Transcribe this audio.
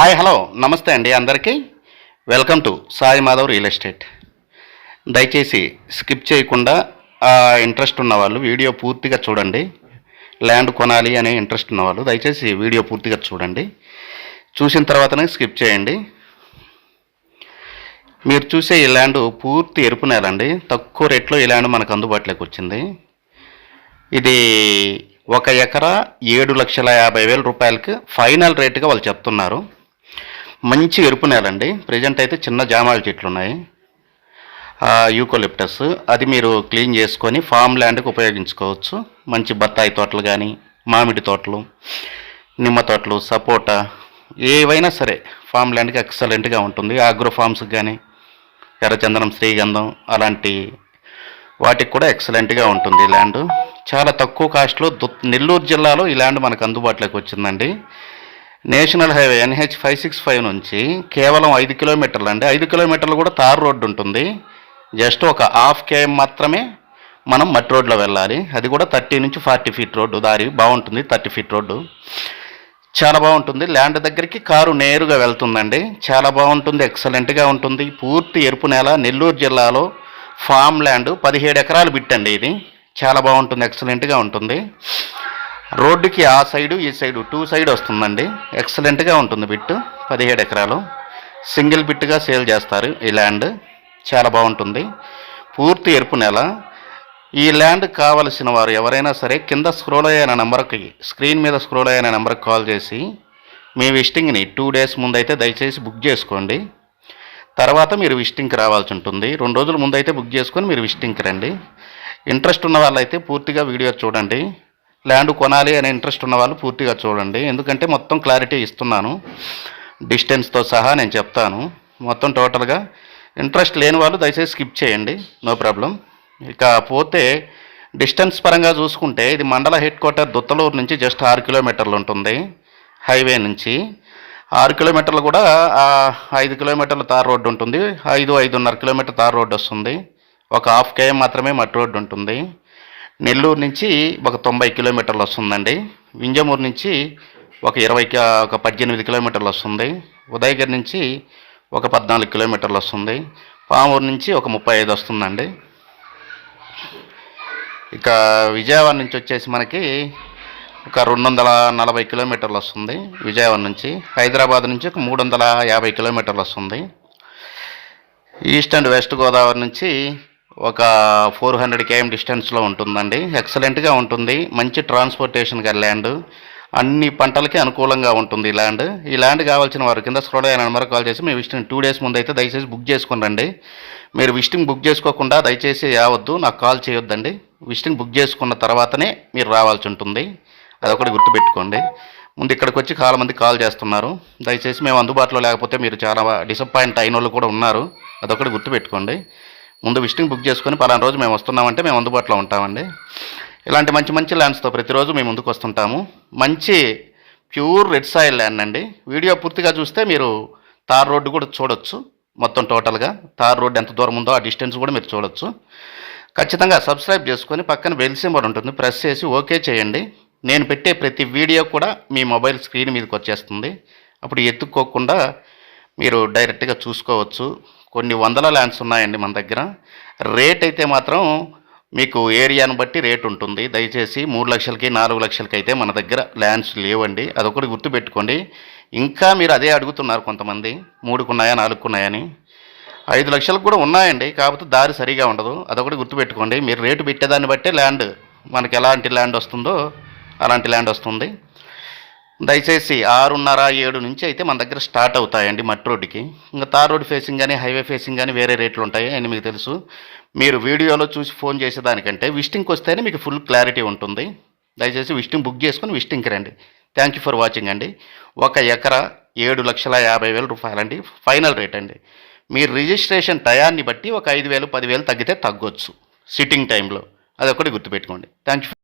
Hi hello నమస్తే అండి అందరికీ. Welcome to Sai Madhav real estate. దయచేసి స్కిప్ చేయకుండా ఇంట్రెస్ట్ ఉన్నవాళ్ళు వీడియో పూర్తిగా చూడండి. ల్యాండ్ కొనాలి అనే ఇంట్రెస్ట్ ఉన్నవాళ్ళు దయచేసి వీడియో పూర్తిగా చూడండి. చూసిన తర్వాతనే స్కిప్ చేయండి. మీరు చూసే ఈ ల్యాండ్ పూర్తి ఎరుపు నేలండి. తక్కువ రేట్లో ఈ ల్యాండ్ మనకు అందుబాటులోకి వచ్చింది. ఇది 1 ఎకరా 7,50,000 రూపాయలకి ఫైనల్ రేటుగా వాళ్ళు చెప్తున్నారు. మంచి ఎరుపు నేలండి. ప్రజెంట్ అయితే చిన్న జామాయిల చెట్లు ఉన్నాయి, యూకోలిప్టస్. అది మీరు క్లీన్ చేసుకొని ఫామ్ ల్యాండ్కి ఉపయోగించుకోవచ్చు. మంచి బత్తాయి తోటలు కానీ, మామిడి తోటలు, నిమ్మ తోటలు, సపోటా ఏవైనా సరే ఫామ్ ల్యాండ్కి ఎక్సలెంట్గా ఉంటుంది. ఆగ్రో ఫామ్స్కి కానీ, ఎర్రచందనం, శ్రీగంధం అలాంటి వాటికి కూడా ఎక్సలెంట్గా ఉంటుంది ల్యాండ్. చాలా తక్కువ కాస్ట్లో నెల్లూరు జిల్లాలో ఈ ల్యాండ్ మనకు అందుబాటులోకి వచ్చిందండి. నేషనల్ హైవే NH 565 నుంచి కేవలం 5 కిలోమీటర్లు అండి. 5 కిలోమీటర్లు కూడా తార్ రోడ్డు ఉంటుంది. జస్ట్ ఒక ½ km మాత్రమే మనం మట్టి రోడ్లో వెళ్ళాలి. అది కూడా 30 నుంచి 40 ఫీట్ రోడ్డు. దారి బాగుంటుంది. 30 ఫీట్ రోడ్డు చాలా బాగుంటుంది. ల్యాండ్ దగ్గరికి కారు నేరుగా వెళ్తుందండి. చాలా బాగుంటుంది. ఎక్సలెంట్గా ఉంటుంది. పూర్తి ఎరుపు నేల. నెల్లూరు జిల్లాలో ఫామ్ ల్యాండ్ 17 ఎకరాలు బిట్టండి. ఇది చాలా బాగుంటుంది. ఎక్సలెంట్గా ఉంటుంది. రోడ్డుకి ఆ సైడు ఈ సైడు 2 సైడ్ వస్తుందండి. ఎక్సలెంట్గా ఉంటుంది. బిట్టు 17 ఎకరాలు సింగిల్ బిట్టుగా సేల్ చేస్తారు. ఈ ల్యాండ్ చాలా బాగుంటుంది. పూర్తి ఎరుపు నేల. ఈ ల్యాండ్ కావలసిన వారు ఎవరైనా సరే కింద స్క్రోల్ అయిన నెంబర్కి, స్క్రీన్ మీద స్క్రోల్ అయిన నెంబర్కి కాల్ చేసి మీ విజిటింగ్ని 2 డేస్ ముందైతే దయచేసి బుక్ చేసుకోండి. తర్వాత మీరు విజిటింగ్కి రావాల్సి ఉంటుంది. 2 రోజుల ముందైతే బుక్ చేసుకొని మీరు విజిటింగ్కి రండి. ఇంట్రెస్ట్ ఉన్న వాళ్ళైతే పూర్తిగా వీడియో చూడండి. ల్యాండ్ కొనాలి అనే ఇంట్రెస్ట్ ఉన్న వాళ్ళు పూర్తిగా చూడండి. ఎందుకంటే మొత్తం క్లారిటీ ఇస్తున్నాను, డిస్టెన్స్తో సహా నేను చెప్తాను మొత్తం టోటల్గా. ఇంట్రెస్ట్ లేని వాళ్ళు దయచేసి స్కిప్ చేయండి, నో ప్రాబ్లం. ఇక పోతే డిస్టెన్స్ పరంగా చూసుకుంటే ఇది మండల హెడ్ క్వార్టర్ దుత్తలూరు నుంచి జస్ట్ 6 కిలోమీటర్లు ఉంటుంది. హైవే నుంచి 6 కిలోమీటర్లు కూడా 5 కిలోమీటర్ల తార్ రోడ్డు ఉంటుంది. 5-5.5 కిలోమీటర్ తార్ రోడ్డు వస్తుంది. ఒక ½ km మాత్రమే మట్టి రోడ్డు ఉంటుంది. నెల్లూరు నుంచి ఒక 90 కిలోమీటర్లు వస్తుందండి. వింజమూరు నుంచి ఒక 18 కిలోమీటర్లు వస్తుంది. ఉదయగిరి నుంచి ఒక 14 కిలోమీటర్లు వస్తుంది. పామూరు నుంచి ఒక 35 వస్తుందండి. ఇక విజయవాడ నుంచి వచ్చేసి మనకి ఒక 240 కిలోమీటర్లు వస్తుంది విజయవాడ నుంచి. హైదరాబాద్ నుంచి ఒక 350 కిలోమీటర్లు వస్తుంది. ఈస్ట్ అండ్ వెస్ట్ గోదావరి నుంచి ఒక 400 km డిస్టెన్స్లో ఉంటుందండి. ఎక్సలెంట్గా ఉంటుంది. మంచి ట్రాన్స్పోర్టేషన్గా ల్యాండ్. అన్ని పంటలకి అనుకూలంగా ఉంటుంది ఈ ల్యాండ్. ఈ ల్యాండ్ కావాల్సిన వారు కింద స్క్రోల్ అయిన నెంబర్ కాల్ చేసి మీ విజిటింగ్ 2 డేస్ ముందు అయితే దయచేసి బుక్ చేసుకుని రండి. మీరు విజిటింగ్ బుక్ చేసుకోకుండా దయచేసి రావద్దు, నాకు కాల్ చేయొద్దండి. విజిటింగ్ బుక్ చేసుకున్న తర్వాతనే మీరు రావాల్సి ఉంటుంది. అదొకటి గుర్తుపెట్టుకోండి. ముందు ఇక్కడికి వచ్చి చాలా మంది కాల్ చేస్తున్నారు. దయచేసి మేము అందుబాటులో లేకపోతే మీరు చాలా డిసప్పాయింట్ అయిన వాళ్ళు కూడా ఉన్నారు. అదొకటి గుర్తుపెట్టుకోండి. ముందు విజిటింగ్ బుక్ చేసుకొని పలానా రోజు మేము వస్తున్నామంటే మేము అందుబాటులో ఉంటామండి. ఇలాంటి మంచి మంచి ల్యాండ్స్తో ప్రతిరోజు మేము ముందుకు వస్తుంటాము. మంచి ప్యూర్ రెడ్ సాయిల్ ల్యాండ్ అండి. వీడియో పూర్తిగా చూస్తే మీరు తార్ రోడ్డు కూడా చూడొచ్చు. మొత్తం టోటల్గా తార్ రోడ్డు ఎంత దూరం ఉందో ఆ డిస్టెన్స్ కూడా మీరు చూడొచ్చు. ఖచ్చితంగా సబ్స్క్రైబ్ చేసుకొని పక్కన బెల్ సింబల్ ఉంటుంది, ప్రెస్ చేసి ఓకే చేయండి. నేను పెట్టే ప్రతి వీడియో కూడా మీ మొబైల్ స్క్రీన్ మీదకి వచ్చేస్తుంది. అప్పుడు ఎత్తుక్కోకుండా మీరు డైరెక్ట్గా చూసుకోవచ్చు. కొన్ని వందల ల్యాండ్స్ ఉన్నాయండి మన దగ్గర. రేట్ అయితే మాత్రం మీకు ఏరియాను బట్టి రేట్ ఉంటుంది. దయచేసి 3 లక్షలకి 4 లక్షలకి అయితే మన దగ్గర ల్యాండ్స్ లేవండి. అదొకటి గుర్తుపెట్టుకోండి. ఇంకా మీరు అదే అడుగుతున్నారు కొంతమంది, 3కు ఉన్నాయా 4కు ఉన్నాయని. 5 లక్షలకు కూడా ఉన్నాయండి, కాకపోతే దారి సరిగా ఉండదు. అదొకటి గుర్తుపెట్టుకోండి. మీరు రేటు పెట్టేదాన్ని బట్టే ల్యాండ్ మనకి ఎలాంటి ల్యాండ్ వస్తుందో అలాంటి ల్యాండ్ వస్తుంది. దయచేసి 6:30-7 నుంచి అయితే మన దగ్గర స్టార్ట్ అవుతాయండి మట్టి రోడ్డుకి. ఇంకా తార్ రోడ్ ఫేసింగ్ కానీ హైవే ఫేసింగ్ కానీ వేరే రేట్లు ఉంటాయి అని మీకు తెలుసు. మీరు వీడియోలో చూసి ఫోన్ చేసేదానికంటే విజిటింగ్కి వస్తేనే మీకు ఫుల్ క్లారిటీ ఉంటుంది. దయచేసి విజిటింగ్ బుక్ చేసుకొని విజిటింగ్కి రండి. థ్యాంక్ యూ ఫర్ వాచింగ్ అండి. 1 ఎకరా 7,50,000 రూపాయలండి ఫైనల్ రేట్ అండి. మీరు రిజిస్ట్రేషన్ టయాన్ని బట్టి ఒక 5,000 10,000 తగ్గితే తగ్గొచ్చు సిట్టింగ్ టైంలో. అదొకటి గుర్తుపెట్టుకోండి. Thank you.